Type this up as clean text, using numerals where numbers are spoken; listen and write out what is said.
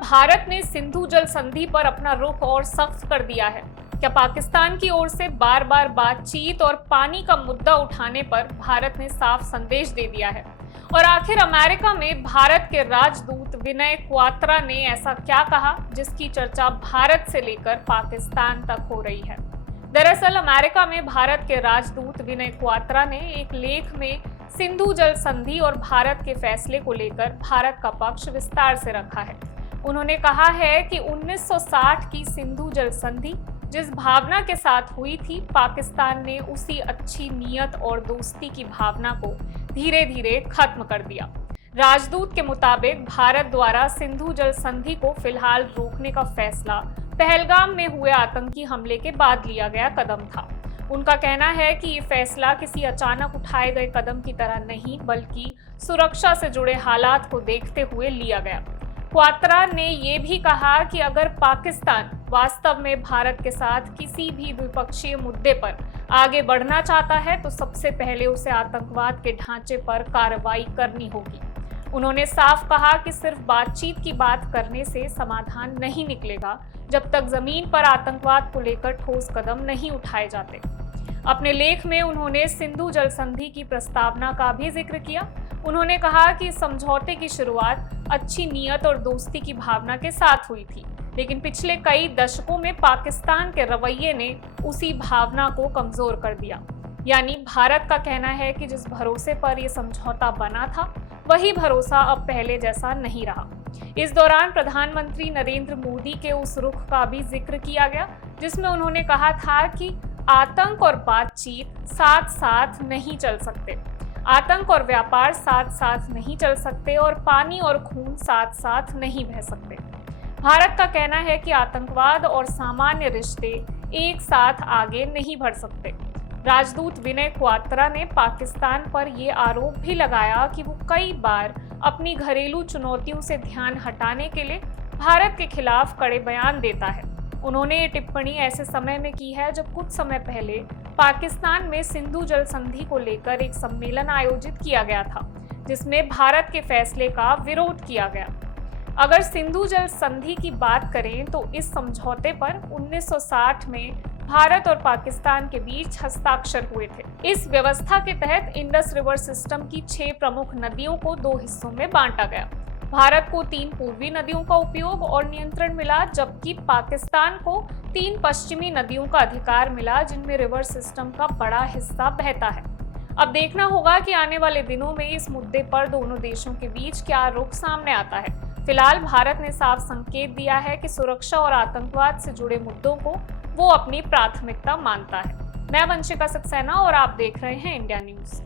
भारत ने सिंधु जल संधि पर अपना रुख और सख्त कर दिया है? क्या पाकिस्तान की ओर से बार बार बातचीत और पानी का मुद्दा उठाने पर भारत ने साफ संदेश दे दिया है? और आखिर अमेरिका में भारत के राजदूत विनय क्वात्रा ने ऐसा क्या कहा जिसकी चर्चा भारत से लेकर पाकिस्तान तक हो रही है? दरअसल अमेरिका में भारत के राजदूत विनय क्वात्रा ने एक लेख में सिंधु जल संधि और भारत के फैसले को लेकर भारत का पक्ष विस्तार से रखा है। उन्होंने कहा है कि 1960 की सिंधु जल संधि जिस भावना के साथ हुई थी, पाकिस्तान ने उसी अच्छी नीयत और दोस्ती की भावना को धीरे धीरे खत्म कर दिया। राजदूत के मुताबिक भारत द्वारा सिंधु जल संधि को फिलहाल रोकने का फैसला पहलगाम में हुए आतंकी हमले के बाद लिया गया कदम था। उनका कहना है कि ये फैसला किसी अचानक उठाए गए कदम की तरह नहीं, बल्कि सुरक्षा से जुड़े हालात को देखते हुए लिया गया। क्वात्रा ने ये भी कहा कि अगर पाकिस्तान वास्तव में भारत के साथ किसी भी द्विपक्षीय मुद्दे पर आगे बढ़ना चाहता है तो सबसे पहले उसे आतंकवाद के ढांचे पर कार्रवाई करनी होगी। उन्होंने साफ कहा कि सिर्फ बातचीत की बात करने से समाधान नहीं निकलेगा जब तक जमीन पर आतंकवाद को लेकर ठोस कदम नहीं उठाए जाते। अपने लेख में उन्होंने सिंधु जल संधि की प्रस्तावना का भी जिक्र किया। उन्होंने कहा कि इस समझौते की शुरुआत अच्छी नीयत और दोस्ती की भावना के साथ हुई थी, लेकिन पिछले कई दशकों में पाकिस्तान के रवैये ने उसी भावना को कमजोर कर दिया। यानी भारत का कहना है कि जिस भरोसे पर यह समझौता बना था, वही भरोसा अब पहले जैसा नहीं रहा। इस दौरान प्रधानमंत्री नरेंद्र मोदी के उस रुख का भी जिक्र किया गया जिसमें उन्होंने कहा था कि आतंक और बातचीत साथ साथ नहीं चल सकते, आतंक और व्यापार साथ साथ नहीं चल सकते और पानी और खून साथ साथ नहीं बह सकते। भारत का कहना है कि आतंकवाद और सामान्य रिश्ते एक साथ आगे नहीं बढ़ सकते। राजदूत विनय क्वात्रा ने पाकिस्तान पर यह आरोप भी लगाया कि वो कई बार अपनी घरेलू चुनौतियों से ध्यान हटाने के लिए भारत के खिलाफ कड़े बयान देता है। उन्होंने ये टिप्पणी ऐसे समय में की है जब कुछ समय पहले पाकिस्तान में सिंधु जल संधि को लेकर एक सम्मेलन आयोजित किया गया था जिसमें भारत के फैसले का विरोध किया गया। अगर सिंधु जल संधि की बात करें तो इस समझौते पर 1960 में भारत और पाकिस्तान के बीच हस्ताक्षर हुए थे। इस व्यवस्था के तहत इंडस रिवर सिस्टम की 6 प्रमुख नदियों को 2 हिस्सों में बांटा गया। भारत को 3 पूर्वी नदियों का उपयोग और नियंत्रण मिला, जबकि पाकिस्तान को 3 पश्चिमी नदियों का अधिकार मिला जिनमें रिवर सिस्टम का बड़ा हिस्सा बहता है। अब देखना होगा कि आने वाले दिनों में इस मुद्दे पर दोनों देशों के बीच क्या रुख सामने आता है। फिलहाल भारत ने साफ संकेत दिया है कि सुरक्षा और आतंकवाद से जुड़े मुद्दों को वो अपनी प्राथमिकता मानता है। मैं वंशिका सक्सेना और आप देख रहे हैं इंडिया न्यूज।